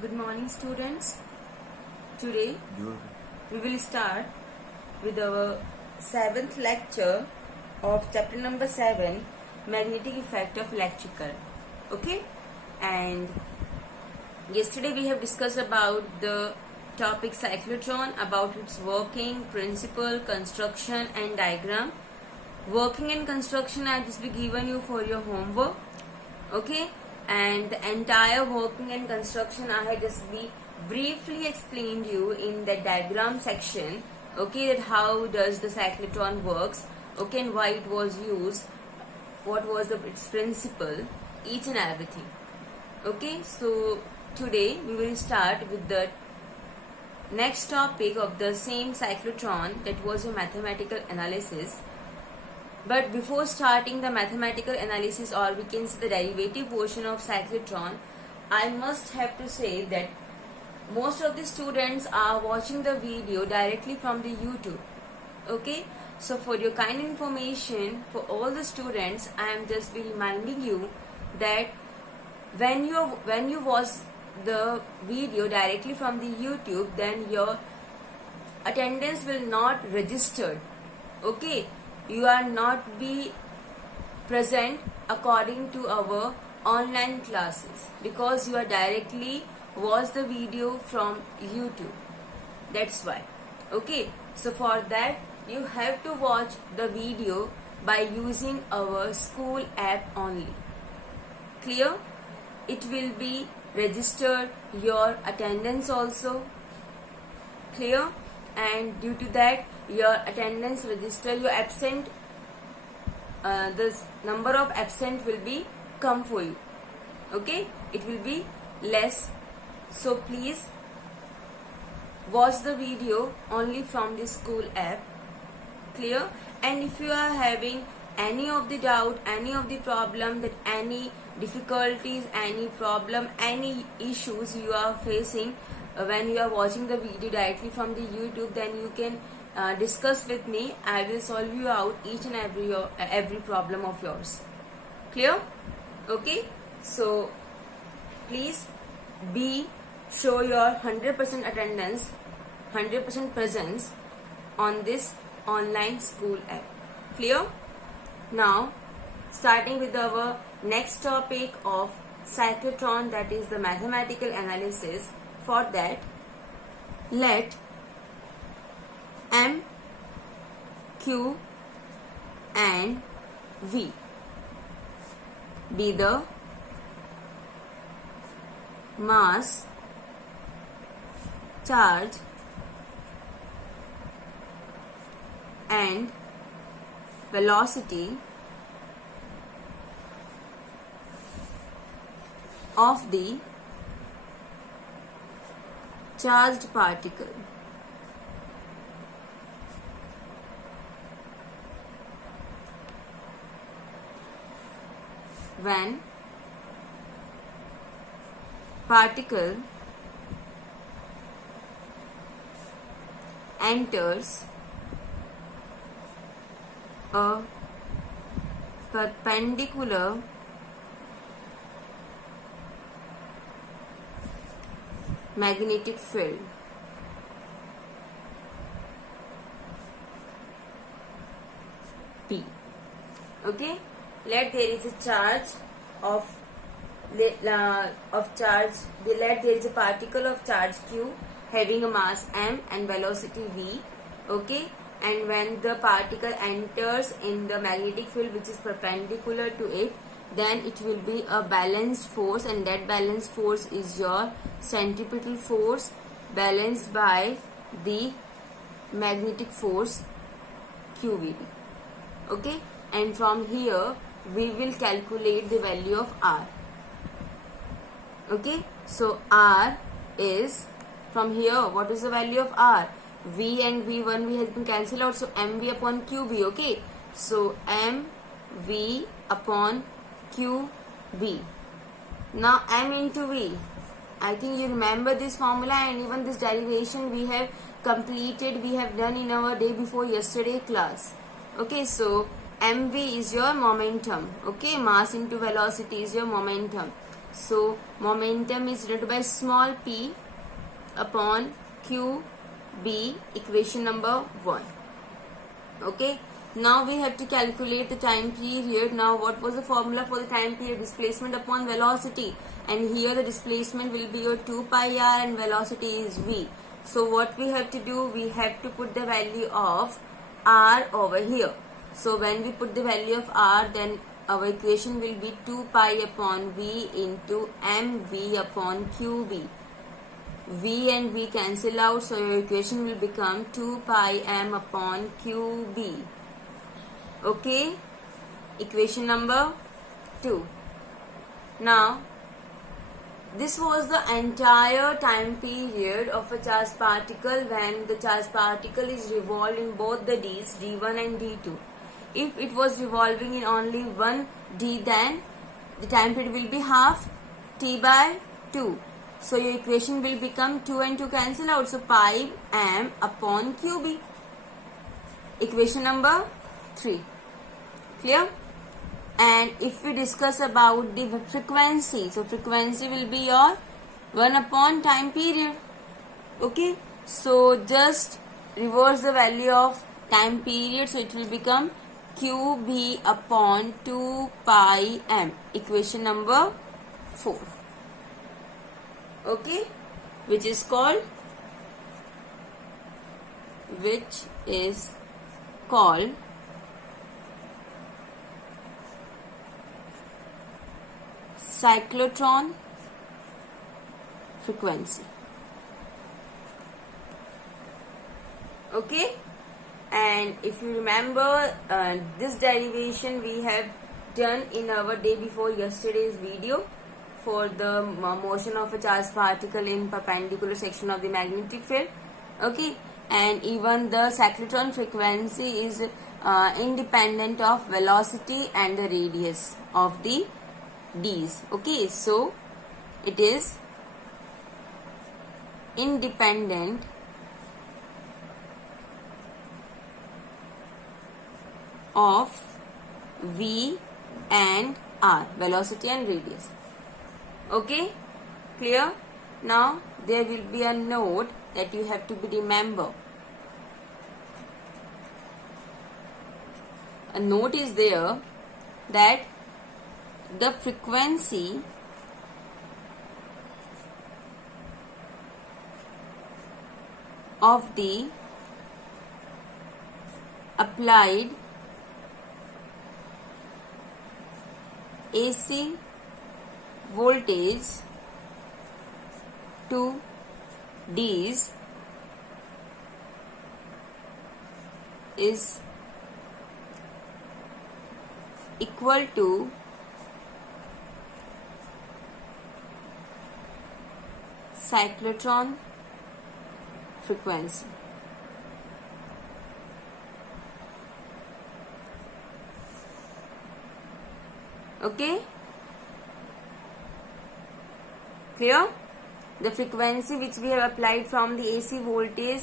Good morning, students. Today we will start with our 7th lecture of chapter number 7, magnetic effect of electric current. Okay, and yesterday we have discussed about the topic cyclotron, about its working, principle, construction and diagram. Working and construction I just be given you for your homework. Okay, and the entire working and construction I have just be briefly explained you in the diagram section. Okay, that how does the cyclotron works, okay, and why it was used, what was its principle, each and everything. Okay, so today we will start with the next topic of the same cyclotron, that was a mathematical analysis. But before starting the mathematical analysis, or we can say the derivative portion of cyclotron, I must have to say that most of the students are watching the video directly from the YouTube. Okay, so for your kind information for all the students, I am just be reminding you that when you watch the video directly from the YouTube, then your attendance will not registered. Okay, you are not be present according to our online classes, because you are directly watch the video from YouTube. That's why. Okay, so for that you have to watch the video by using our school app only. Clear? It will be registered your attendance also. Clear? And due to that your attendance register, your absent, the number of absent will be come for you. Okay, it will be less. So please watch the video only from the school app. Clear? And if you are having any of the doubt, any of the problem, that any difficulties, any problem, any issues you are facing when you are watching the video directly from the YouTube, then you can discuss with me. I will solve you out each and every problem of yours. Clear? Okay, so please show your 100% attendance, 100% presence on this online school app. Clear? Now starting with our next topic of cyclotron, that is the mathematical analysis. For that, let M, Q and V be the mass, charge and velocity of the charged particle. When particle enters a perpendicular magnetic field, P. Okay, let there is a charge of charge. Let there is a particle of charge Q having a mass M and velocity V. Okay, and when the particle enters in the magnetic field which is perpendicular to it, then it will be a balanced force, and that balanced force is your centripetal force balanced by the magnetic force QVD. Okay, and from here we will calculate the value of R. Okay, so R is, from here what is the value of R? V and V1 we has been cancelled out, so MV upon QV. Okay, so MV upon QV. Now M into V. I think you remember this formula, and even this derivation we have completed, we have done in our day before yesterday class. Okay, so mv is your momentum. Okay, mass into velocity is your momentum. So momentum is denoted by small p upon qb, equation number 1. Okay, now we have to calculate the time period. Now what was the formula for the time period? Displacement upon velocity, and here the displacement will be your 2 pi r and velocity is v. So what we have to do, we have to put the value of r over here. So when we put the value of r, then our equation will be 2 pi upon v into mv upon qb. V and V cancel out, so your equation will become 2 pi m upon qb. Okay, equation number 2. Now, this was the entire time period of a charged particle when the charged particle is revolved in both the D's, D1 and D2. If it was revolving in only one D, then the time period will be half T by 2. So your equation will become 2 and 2 cancel out. So pi m upon qb. Equation number 3. Clear? And if we discuss about the frequency, so frequency will be your 1 upon time period. Okay? So just reverse the value of time period. So it will become qb upon 2 pi m. Equation number 4. Okay, which is called cyclotron frequency. Okay, and if you remember, this derivation we have done in our day before yesterday's video for the motion of a charged particle in perpendicular section of the magnetic field. Okay, and even the cyclotron frequency is independent of velocity and the radius of the D's. Okay, so it is independent of V and R, velocity and radius. Okay, clear? Now there will be a note that you have to remember. A note is there that the frequency of the applied AC voltage to D's is equal to cyclotron frequency. Okay? Clear? The frequency which we have applied from the AC voltage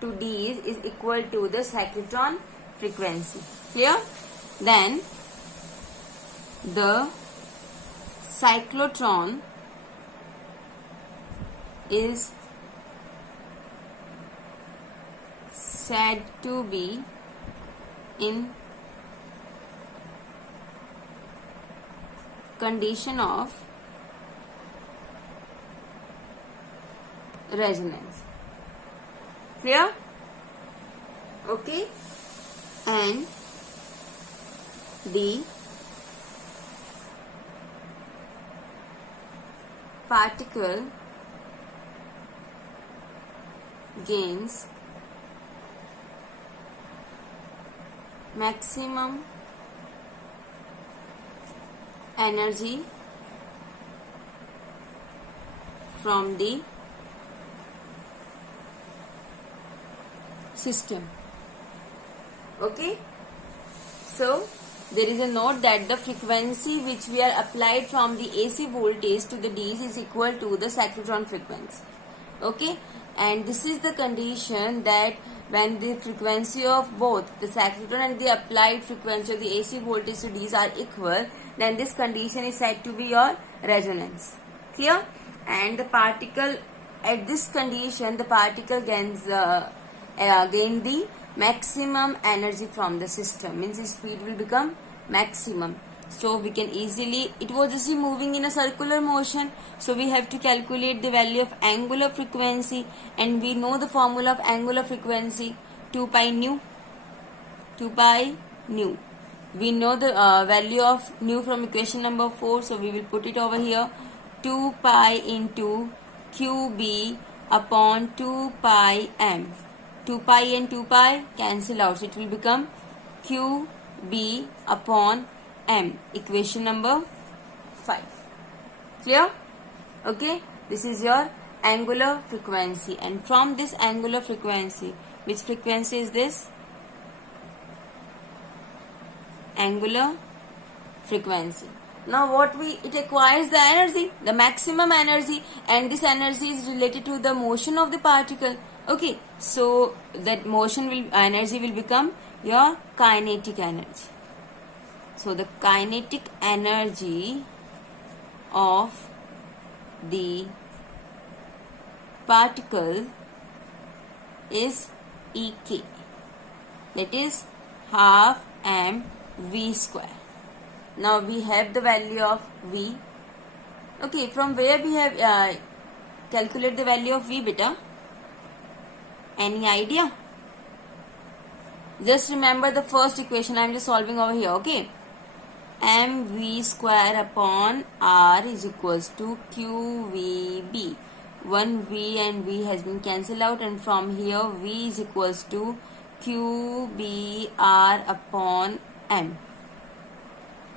to D's is equal to the cyclotron frequency. Clear? Then the cyclotron is said to be in condition of resonance. Clear? Okay, and the particle gains maximum energy from the system. Okay, so there is a note that the frequency which we are applied from the AC voltage to the D's is equal to the cyclotron frequency. Okay, and this is the condition that when the frequency of both the cyclotron and the applied frequency of the AC voltage to these are equal, then this condition is said to be your resonance. Clear? And the particle at this condition, the particle gain the maximum energy from the system, means the speed will become maximum. So we can easily, it was just moving in a circular motion, so we have to calculate the value of angular frequency, and we know the formula of angular frequency, 2 pi nu. 2 pi nu. We know the value of nu from equation number 4, so we will put it over here. 2 pi into qb upon 2 pi m. 2 pi and 2 pi cancel out, so it will become qb upon m. Equation number 5. Clear? Okay, this is your angular frequency, and from this angular frequency, which frequency is this? Angular frequency. Now what it acquires the energy, the maximum energy, and this energy is related to the motion of the particle. Okay, so that energy will become your kinetic energy. So the kinetic energy of the particle is Ek, that is half mv square. Now we have the value of V. Okay, from where we have calculate the value of V, beta? Any idea? Just remember the first equation I am just solving over here. Okay, mv square upon r is equals to qvb. One v and v has been cancelled out, and from here v is equals to qbr upon m.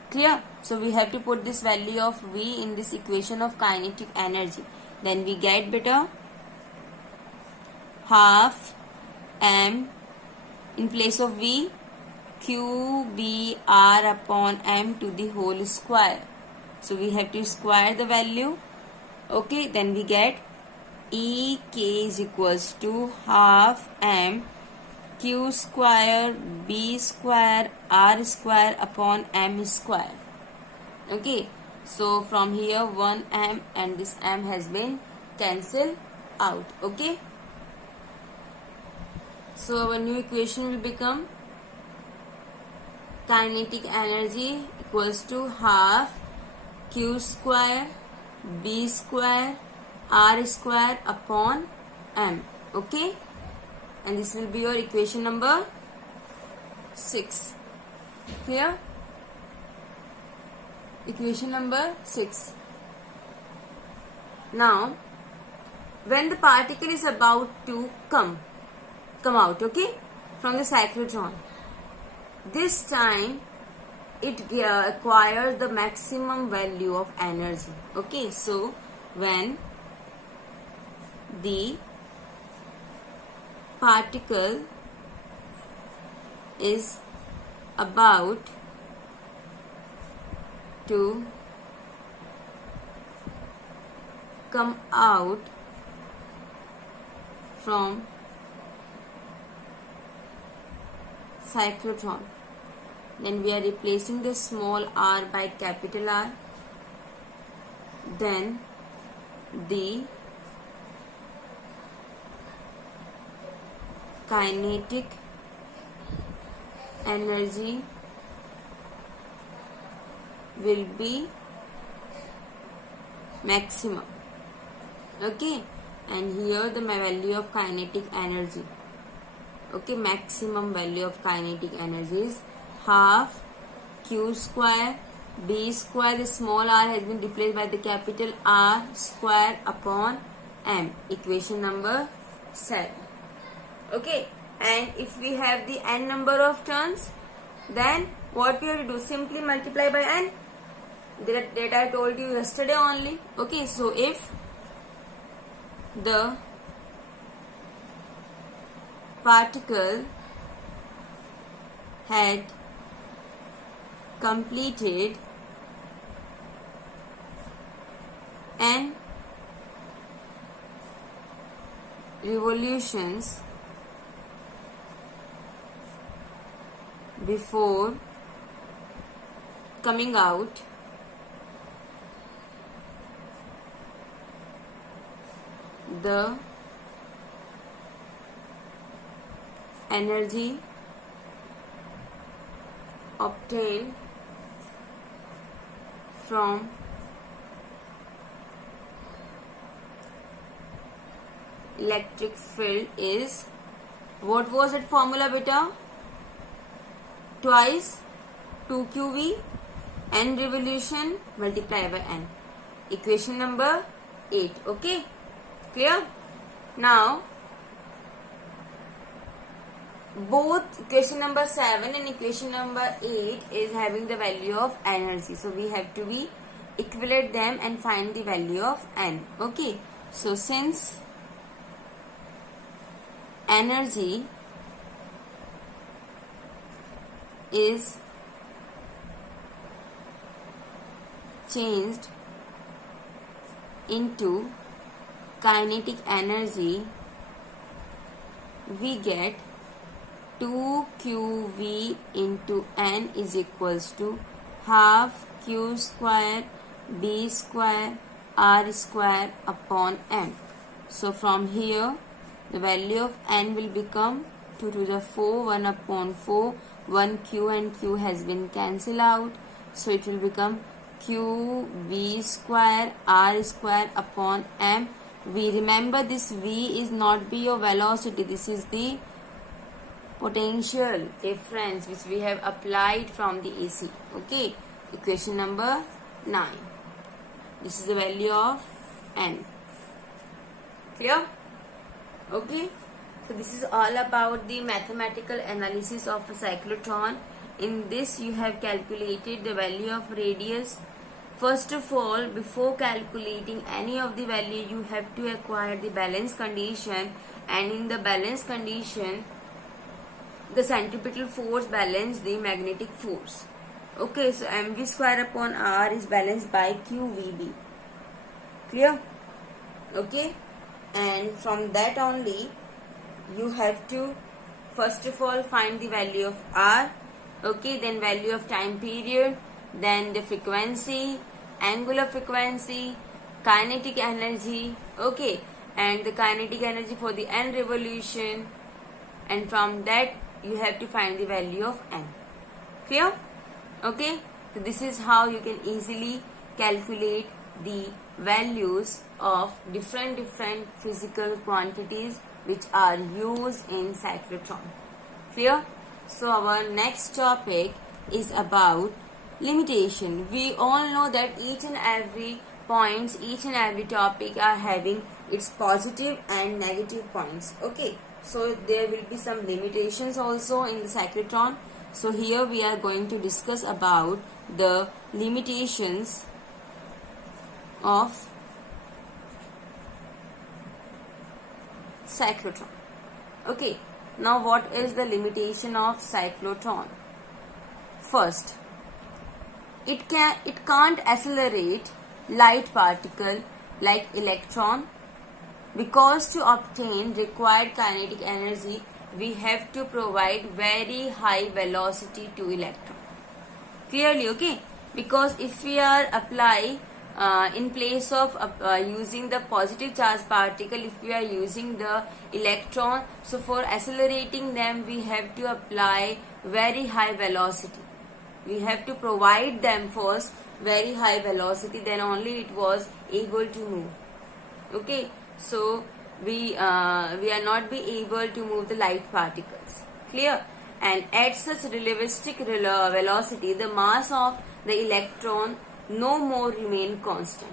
Clear? So we have to put this value of v in this equation of kinetic energy. Then we get beta half m in place of v, qbr upon m to the whole square. So we have to square the value. Okay, then we get Ek is equals to half m q square b square r square upon m square. Okay, so from here 1 m and this m has been cancelled out. Okay, so our new equation will become kinetic energy equals to half q square b square r square upon m. Okay, and this will be your equation number 6. Clear? Equation number 6. Now when the particle is about to come out, okay, from the cyclotron, this time it acquires the maximum value of energy. Okay, so when the particle is about to come out from cyclotron, then we are replacing the small r by capital R. Then the kinetic energy will be maximum. Okay, and here the value of kinetic energy. Okay, maximum value of kinetic energy is half q square b square, the small r has been replaced by the capital R square upon m. Equation number 7. Okay, and if we have the n number of turns, then what we have to do? Simply multiply by n. That I told you yesterday only. Okay, so if the particle had completed n revolutions before coming out the energy obtained from electric field is, what was that formula beta? Twice 2qv n revolution multiplied by n. Equation number 8. Okay, clear? Now both equation number 7 and equation number 8 is having the value of energy, so we have to be equate them and find the value of n. Okay, so since energy is changed into kinetic energy, we get 2qv into n is equals to half q square b square r square upon m. So from here the value of n will become 2 to the 4, 1 upon 4, 1 q and q has been cancelled out, so it will become q b square r square upon m. We remember this v is not be your velocity, this is the potential difference which we have applied from the AC. Okay, equation number 9. This is the value of n. Clear? Okay, so this is all about the mathematical analysis of a cyclotron. In this you have calculated the value of radius. First of all, before calculating any of the value, you have to acquire the balance condition, and in the balance condition the centripetal force balance the magnetic force. Okay, so mv square upon r is balanced by qvb. Clear? Okay, and from that only you have to first of all find the value of r. Okay, then value of time period, then the frequency, angular frequency, kinetic energy. Okay, and the kinetic energy for the n revolution, and from that you have to find the value of n. Clear? Okay, so this is how you can easily calculate the values of different physical quantities which are used in cyclotron. Clear? So our next topic is about limitation. We all know that each and every points, each and every topic are having its positive and negative points. Okay, so there will be some limitations also in the cyclotron. So here we are going to discuss about the limitations of cyclotron. Okay, now what is the limitation of cyclotron? First, it can't accelerate light particle like electron, because to obtain required kinetic energy we have to provide very high velocity to electron. Clearly, okay, because if we are apply in place of using the positive charge particle, if we are using the electron, so for accelerating them we have to apply very high velocity. We have to provide them first very high velocity, then only it was able to move. Okay, so we are not be able to move the light particles. Clear? And at such relativistic velocity, the mass of the electron no more remain constant.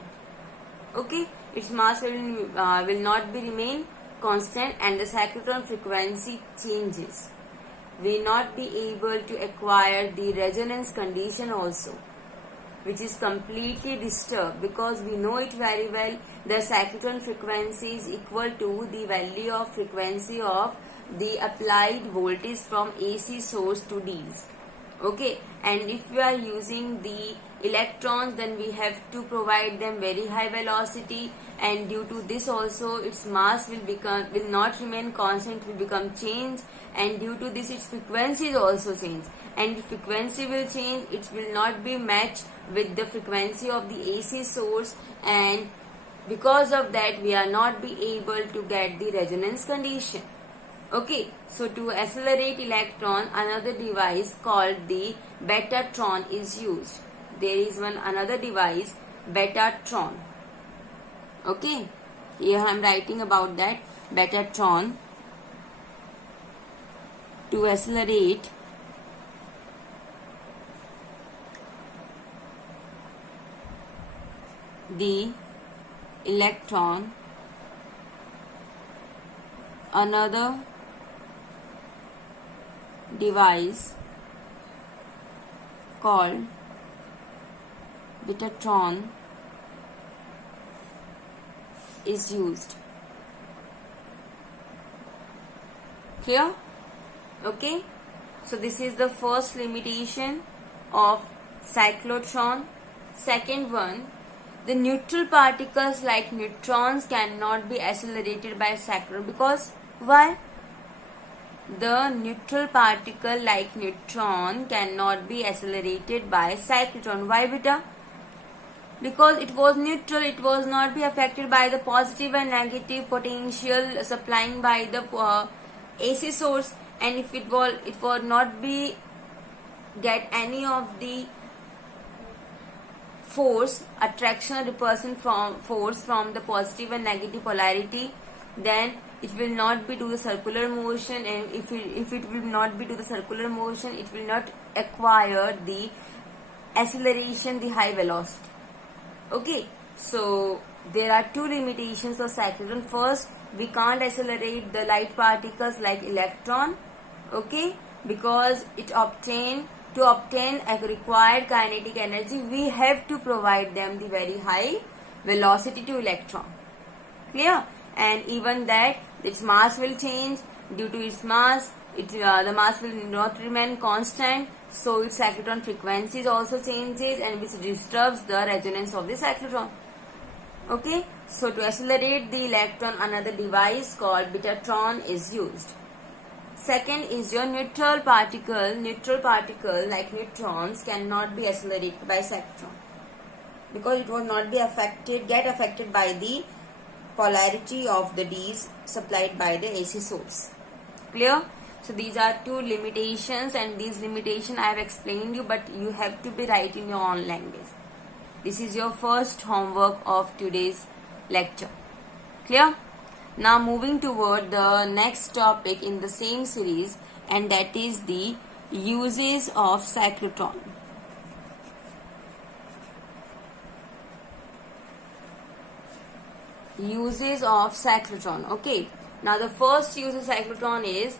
Okay, its mass will not be remain constant, and the cyclotron frequency changes. We not be able to acquire the resonance condition also, which is completely disturbed, because we know it very well, the cyclotron frequency is equal to the value of frequency of the applied voltage from AC source to Ds. Okay, and if we are using the electrons, then we have to provide them very high velocity, and due to this also its mass will not remain constant, will become change, and due to this its frequency is also change, and if frequency will change, it will not be matched with the frequency of the AC source, and because of that we are not be able to get the resonance condition. Okay, so to accelerate electron, another device called the Betatron is used. There is another device, Betatron. Okay, here I am writing about that Betatron. To accelerate the electron, another device called Betatron is used. Clear? Okay, so this is the first limitation of cyclotron. Second one, the neutral particles like neutrons cannot be accelerated by cyclotron. Because why? The neutral particle like neutron cannot be accelerated by cyclotron. Why, beta? Because it was neutral, it was not be affected by the positive and negative potential supplying by the AC source, and if it will not be get any of the force, attraction or repulsion from force from the positive and negative polarity, then it will not be to the circular motion, and if it will not be to the circular motion, it will not acquire the acceleration, the high velocity. Okay, so there are two limitations of cyclotron. First, we can't accelerate the light particles like electron, okay, because to obtain a required kinetic energy, we have to provide them the very high velocity to electron. Clear? And even that its mass will change. Due to its mass, the mass will not remain constant, so its cyclotron frequencies also changes, and which disturbs the resonance of the cyclotron. Okay, so to accelerate the electron, another device called Betatron is used. Second is your neutral particle. Neutral particle like neutrons cannot be accelerated by cyclotron because it will not be get affected by the polarity of the D's supplied by the AC source. Clear? So these are two limitations, and these limitations I have explained you, but you have to be right in your own language. This is your first homework of today's lecture. Clear? Now moving toward the next topic in the same series, and that is the uses of cyclotron. Uses of cyclotron. Okay, now the first use of cyclotron is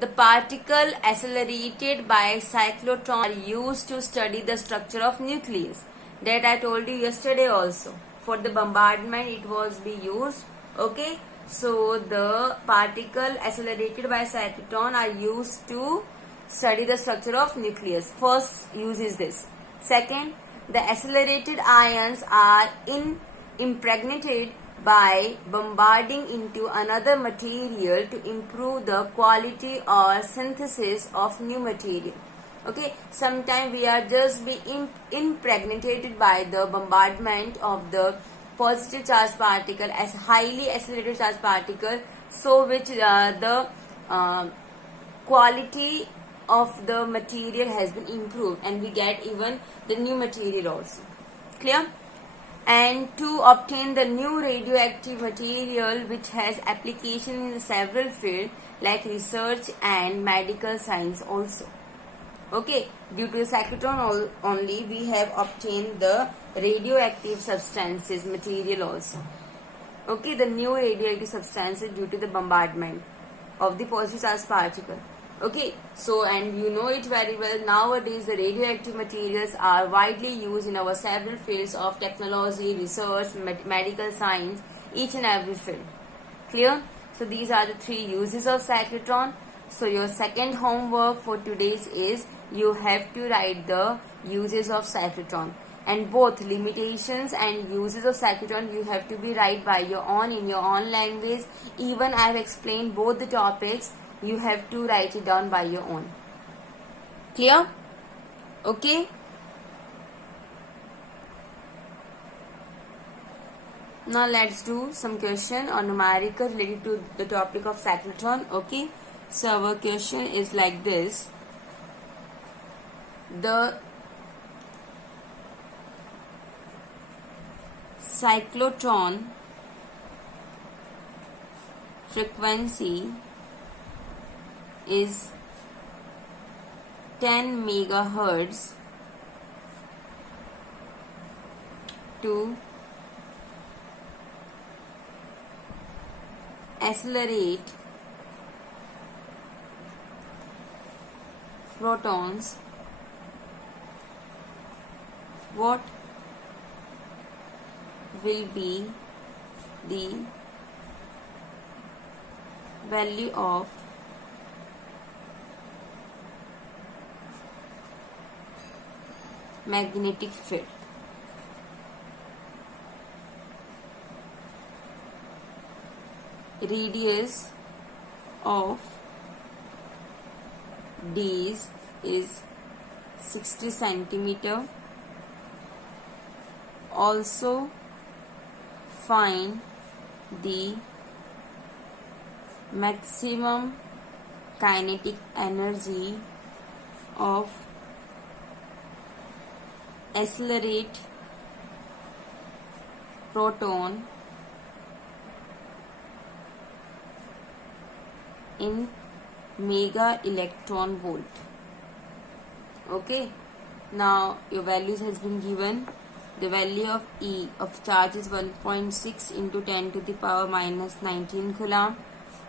the particle accelerated by cyclotron are used to study the structure of nucleus. That I told you yesterday also. For the bombardment it was be used. Okay, so the particle accelerated by cyclotron are used to study the structure of nucleus. First use is this. Second, the accelerated ions are impregnated by bombarding into another material to improve the quality or synthesis of new material. Okay, sometimes we are just be impregnated by the bombardment of the positive charged particle as highly accelerated charged particle, so which the quality of the material has been improved, and we get even the new material also. Clear? And to obtain the new radioactive material which has application in several fields like research and medical science also. Okay, due to the cyclotron only we have obtained the radioactive substances material also. Okay, the new radioactive substances due to the bombardment of the positive charged particle. Okay, so and you know it very well, nowadays the radioactive materials are widely used in our several fields of technology, research, medical science, each and every field. Clear? So these are the three uses of cyclotron. So your second homework for today's is you have to write the uses of cyclotron, and both limitations and uses of cyclotron you have to be write by your own in your own language. Even I have explained both the topics, you have to write it down by your own. Clear? Okay. Now let's do some question or numerical related to the topic of cyclotron. Okay. So our question is like this. The cyclotron frequency is 10 megahertz to accelerate protons. What will be the value of magnetic field? Radius of these is 60 centimeter. Also find the maximum kinetic energy of accelerate proton in mega electron volt. Okay, now your values has been given. The value of E of charge is 1.6 into 10 to the power minus 19 coulomb.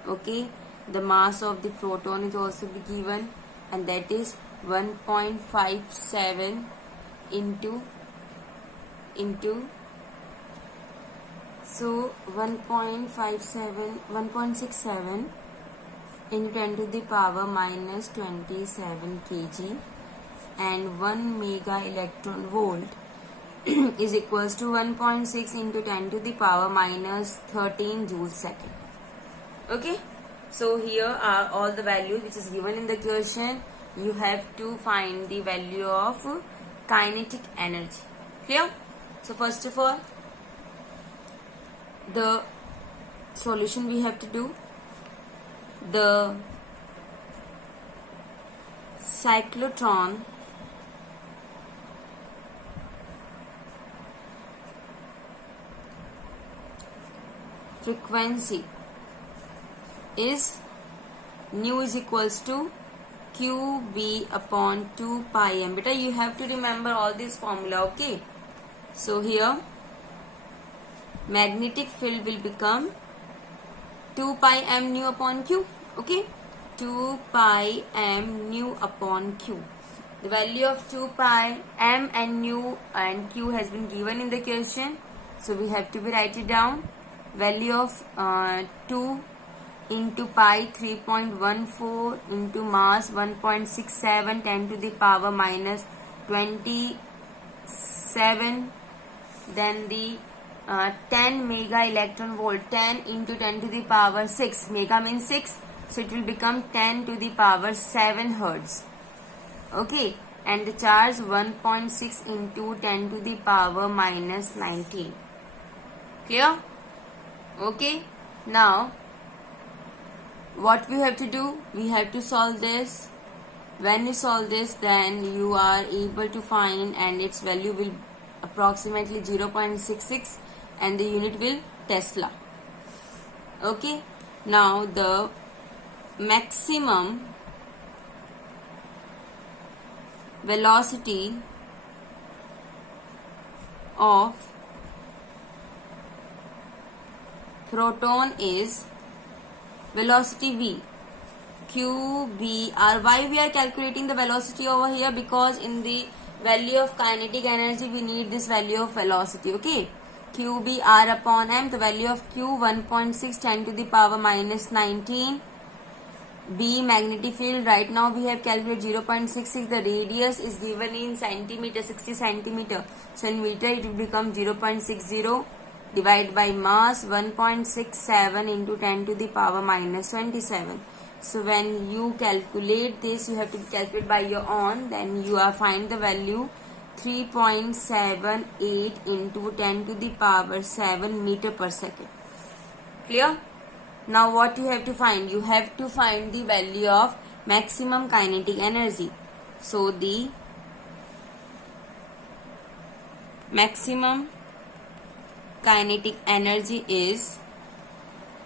Okay, the mass of the proton is also be given, and that is 1.57 into so 1.67 into 10 to the power minus 27 kg, and 1 mega electron volt is equals to 1.6 into 10 to the power minus 13 joules second. Okay, so here are all the values which is given in the question. You have to find the value of kinetic energy. Clear? So first of all, the solution we have to do. The cyclotron frequency is nu is equals to QB upon 2 pi m. Beta, you have to remember all this formula. Okay, so here magnetic field will become 2 pi m nu upon q. Okay, 2 pi m nu upon q. The value of 2 pi m and nu and q has been given in the question, so we have to be write it down. Value of 2 into pi 3.14 into mass 1.67 10 to the power minus 27, then the 10 mega electron volt, 10 into 10 to the power 6, mega means 6, so it will become 10 to the power 7 hertz. Okay, and the charge 1.6 into 10 to the power minus 19. Clear? Okay, now what we have to do, we have to solve this. When you solve this, then you are able to find, and its value will approximately 0.66 and the unit will Tesla. Okay, now the maximum velocity of proton is velocity v, q, b, r. Why we are calculating the velocity over here? Because in the value of kinetic energy we need this value of velocity. Okay, q b r upon m. The value of q 1.6 10 to the power minus 19 B, magnetic field. Right now we have calculated 0.66. The radius is given in centimeter, 60 centimeter. So in meter it will become 0.60 divided by mass 1.67 into 10 to the power minus 27. So when you calculate this, you have to calculate by your own. Then you are find the value 3.78 into 10 to the power 7 meter per second. Clear? Now what you have to find? You have to find the value of maximum kinetic energy. So the maximum kinetic energy is,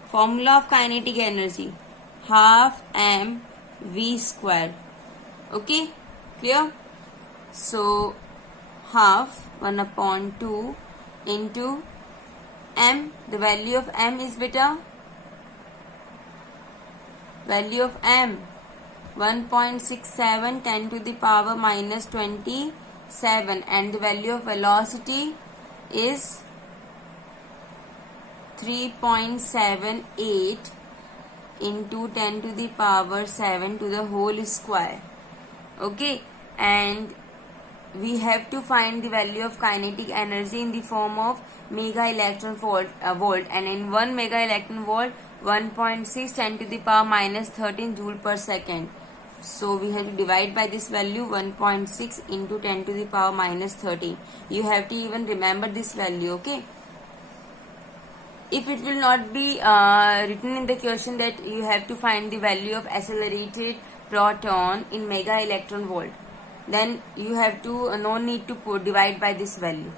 formula of kinetic energy, half mv square. Okay, clear? So half 1 upon 2 into m. The value of m is beta, value of m 1.67 10 to the power minus 27, and the value of velocity is 3.78 into 10 to the power 7 to the whole square. Okay, and we have to find the value of kinetic energy in the form of mega electron volt, and in 1 mega electron volt 1.6 10 to the power minus 13 joule per second. So we have to divide by this value, 1.6 into 10 to the power minus 13. You have to even remember this value. Okay, if it will not be written in the question that you have to find the value of accelerated proton in mega electron volt, then you have to no need to divide by this value.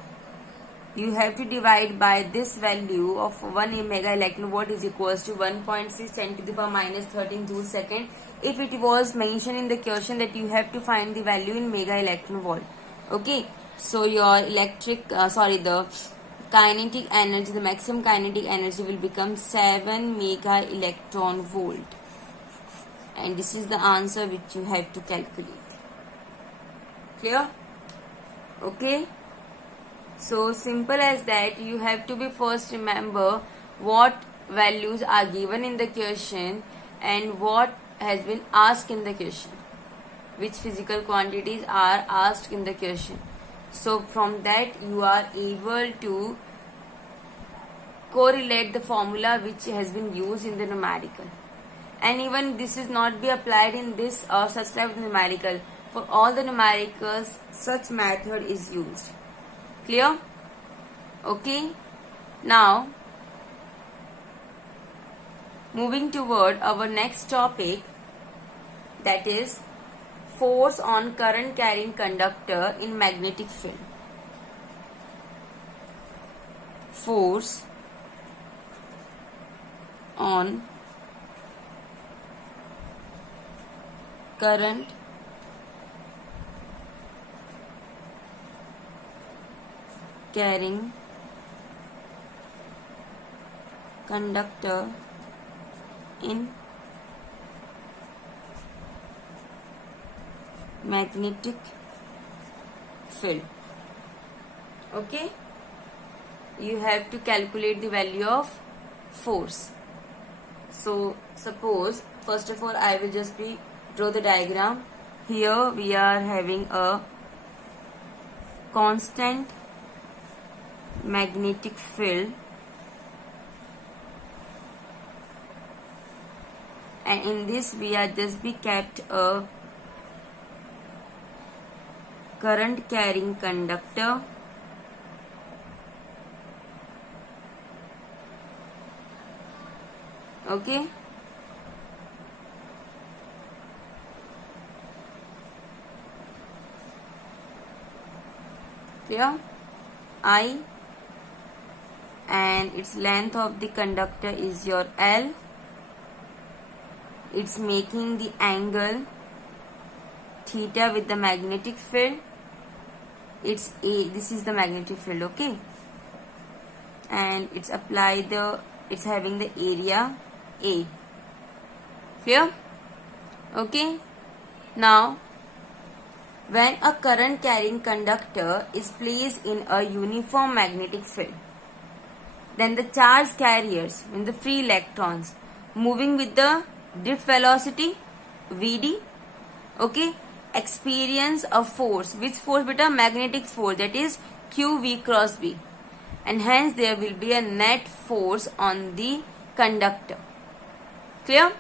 You have to divide by this value of 1 mega electron volt is equals to 1.6 10 to the power minus 13 joule second. If it was mentioned in the question that you have to find the value in mega electron volt. Okay, so your the kinetic energy, the maximum kinetic energy will become 7 mega electron volt, and this is the answer which you have to calculate. Clear? Okay, so simple as that. You have to be first remember what values are given in the question and what has been asked in the question, which physical quantities are asked in the question. So from that you are able to correlate the formula which has been used in the numerical, and even this is not be applied in this or such type of numerical. For all the numericals, such method is used. Clear? Okay. Now, moving toward our next topic, that is force on current carrying conductor in magnetic field. Force on current carrying conductor in magnetic field. Okay, you have to calculate the value of force. So suppose first of all I will just draw the diagram. Here we are having a constant magnetic field, and in this we are just kept a current carrying conductor, okay, clear? I, and its length of the conductor is your L. It's making the angle theta with the magnetic field. It's A, this is the magnetic field, okay, and it's having the area A. Clear? Okay. Now when a current carrying conductor is placed in a uniform magnetic field, then the charge carriers, when the free electrons moving with the drift velocity Vd. Okay, experience of force. Which force beta? Magnetic force, that is QV cross B, and hence there will be a net force on the conductor. Clear?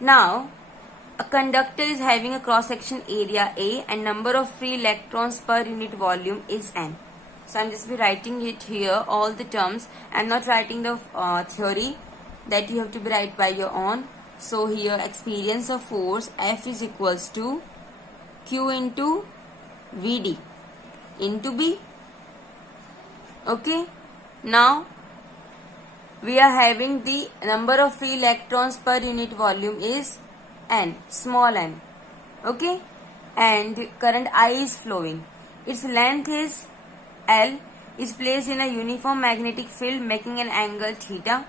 Now, a conductor is having a cross section area A and number of free electrons per unit volume is N. So I'm just be writing it here, all the terms. I'm not writing the theory, that you have to be write by your own. So here experience of force F is equals to Q into Vd into B. Okay. Now we are having the number of free electrons per unit volume is N, small n. Okay. And current I is flowing. Its length is L, is placed in a uniform magnetic field making an angle theta.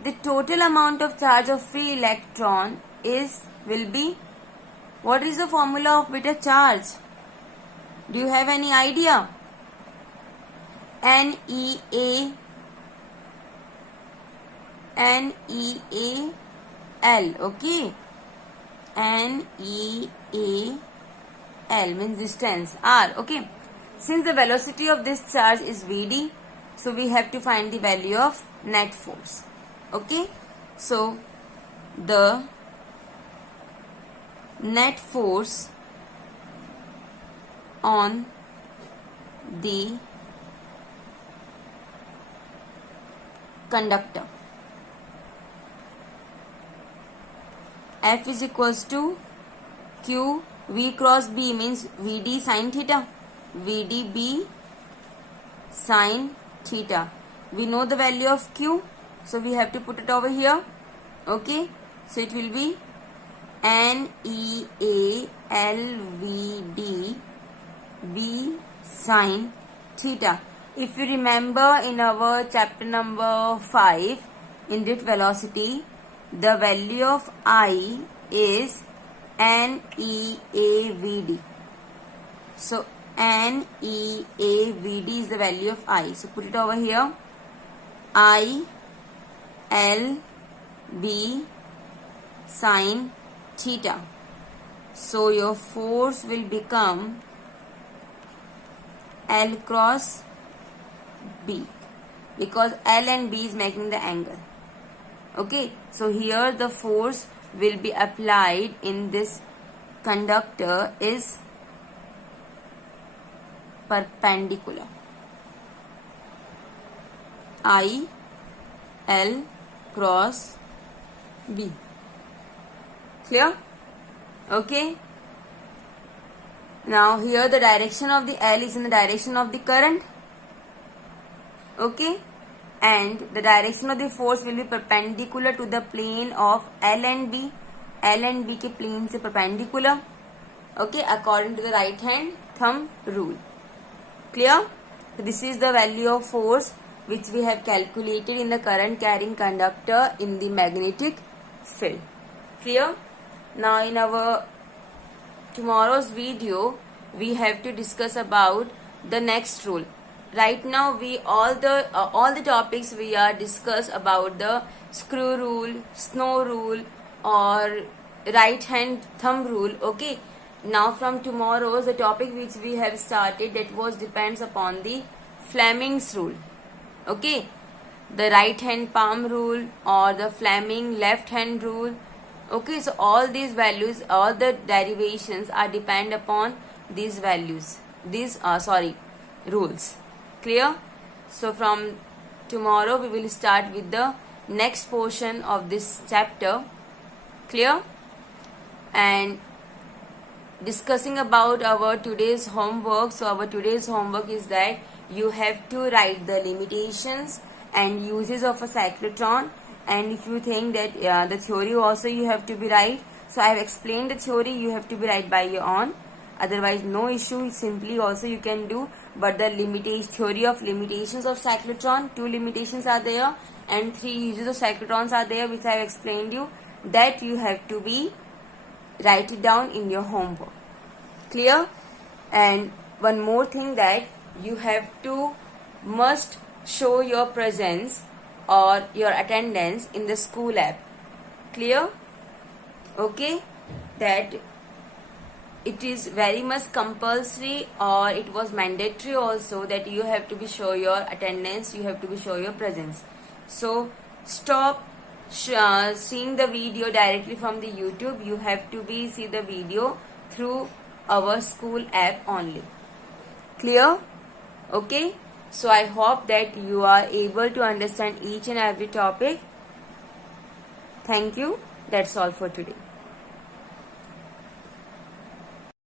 The total amount of charge of free electron will be, what is the formula of beta charge? Do you have any idea? NEA L. Okay, NEA L means distance R. Okay, since the velocity of this charge is Vd, so we have to find the value of net force. Okay, so the net force on the conductor F is equals to Q V cross B means Vd sin theta, VdB sin theta. We know the value of Q, so we have to put it over here. Okay, so it will be NEALVD B sin theta. If you remember in our chapter number 5 in drift velocity, the value of I is NEAVD. So NEAVD is the value of I. So put it over here. I L B sin theta. So your force will become L cross B, because L and B is making the angle. Okay, so here the force will be applied in this conductor is perpendicular. I L cross B. Clear? Okay. Now here the direction of the L is in the direction of the current. Okay. And the direction of the force will be perpendicular to the plane of L and B. L and B के plane से perpendicular. Okay, according to the right hand thumb rule. Clear? So this is the value of force which we have calculated in the current carrying conductor in the magnetic field. Clear? Now in our tomorrow's video we have to discuss about the next rule. Right now we all the topics we are discuss about the screw rule, snow rule or right hand thumb rule. Okay, now from tomorrow the topic which we have started, that was depends upon the Fleming's rule. Okay, the right hand palm rule or the Fleming left hand rule. Okay, so all these values, all the derivations are depend upon these values, these rules. Clear? So from tomorrow we will start with the next portion of this chapter. Clear? And discussing about our today's homework. So our today's homework is that you have to write the limitations and uses of a cyclotron, and if you think that the theory also you have to be right. So I have explained the theory, you have to be right by your own. Otherwise no issue, simply also you can do, but the theory of limitations of cyclotron, 2 limitations are there and 3 uses of cyclotrons are there, which I have explained you, that you have to be write it down in your homework. Clear? And one more thing, that you have to must show your presence or your attendance in the school lab. Clear? Okay, that it is very much compulsory, or it was mandatory also, that you have to be show your attendance, you have to be show your presence. So stop seeing the video directly from the YouTube. You have to be see the video through our school app only. Clear? Okay, so I hope that you are able to understand each and every topic. Thank you. That's all for today.